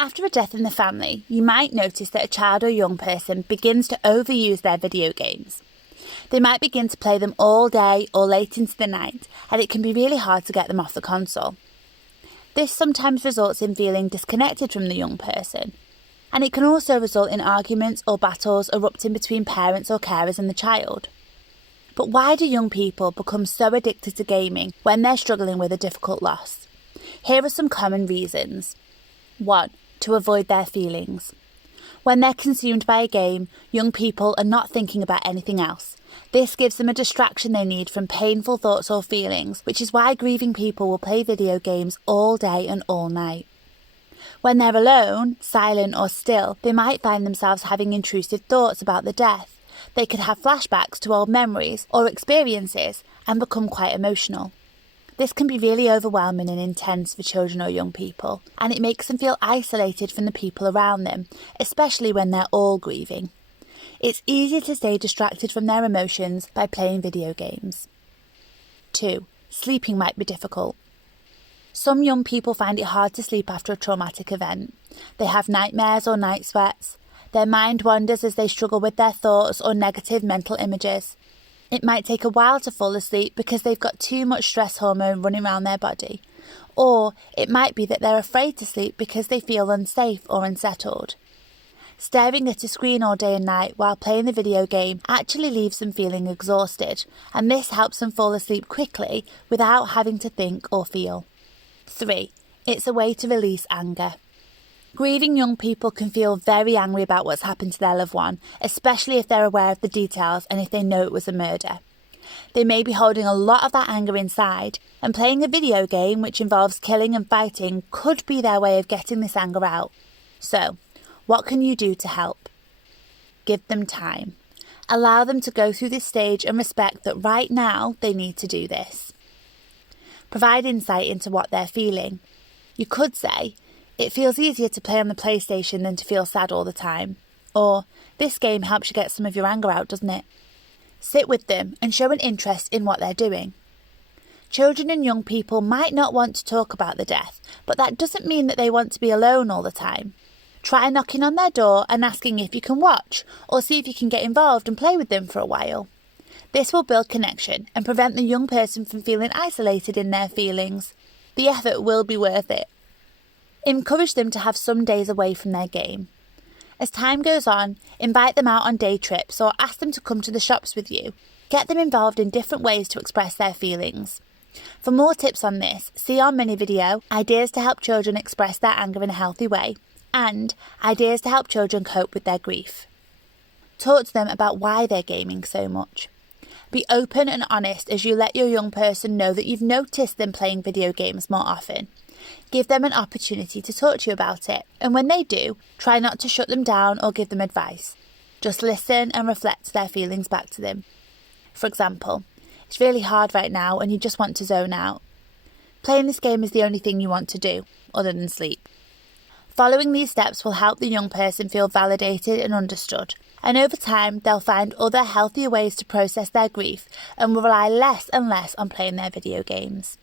After a death in the family, you might notice that a child or young person begins to overuse their video games. They might begin to play them all day or late into the night, and it can be really hard to get them off the console. This sometimes results in feeling disconnected from the young person, and it can also result in arguments or battles erupting between parents or carers and the child. But why do young people become so addicted to gaming when they're struggling with a difficult loss? Here are some common reasons. 1. To avoid their feelings. When they're consumed by a game, young people are not thinking about anything else. This gives them a distraction they need from painful thoughts or feelings, which is why grieving people will play video games all day and all night. When they're alone, silent or still, they might find themselves having intrusive thoughts about the death. They could have flashbacks to old memories or experiences and become quite emotional. This can be really overwhelming and intense for children or young people, and it makes them feel isolated from the people around them, especially when they're all grieving. It's easy to stay distracted from their emotions by playing video games. 2. Sleeping might be difficult. Some young people find it hard to sleep after a traumatic event. They have nightmares or night sweats. Their mind wanders as they struggle with their thoughts or negative mental images. It might take a while to fall asleep because they've got too much stress hormone running around their body. Or it might be that they're afraid to sleep because they feel unsafe or unsettled. Staring at a screen all day and night while playing the video game actually leaves them feeling exhausted, and this helps them fall asleep quickly without having to think or feel. 3. It's a way to release anger. Grieving young people can feel very angry about what's happened to their loved one, especially if they're aware of the details and if they know it was a murder. They may be holding a lot of that anger inside, and playing a video game which involves killing and fighting could be their way of getting this anger out. So, what can you do to help? Give them time. Allow them to go through this stage and respect that right now they need to do this. Provide insight into what they're feeling. You could say, "It feels easier to play on the PlayStation than to feel sad all the time." Or, "This game helps you get some of your anger out, doesn't it?" Sit with them and show an interest in what they're doing. Children and young people might not want to talk about the death, but that doesn't mean that they want to be alone all the time. Try knocking on their door and asking if you can watch, or see if you can get involved and play with them for a while. This will build connection and prevent the young person from feeling isolated in their feelings. The effort will be worth it. Encourage them to have some days away from their game. As time goes on, invite them out on day trips or ask them to come to the shops with you. Get them involved in different ways to express their feelings. For more tips on this, see our mini video, Ideas to Help Children Express Their Anger in a Healthy Way, and Ideas to Help Children Cope with Their Grief. Talk to them about why they're gaming so much. Be open and honest as you let your young person know that you've noticed them playing video games more often. Give them an opportunity to talk to you about it, and when they do, try not to shut them down or give them advice. Just listen and reflect their feelings back to them. For example, "It's really hard right now and you just want to zone out. Playing this game is the only thing you want to do, other than sleep." Following these steps will help the young person feel validated and understood, and over time they'll find other healthier ways to process their grief and will rely less and less on playing their video games.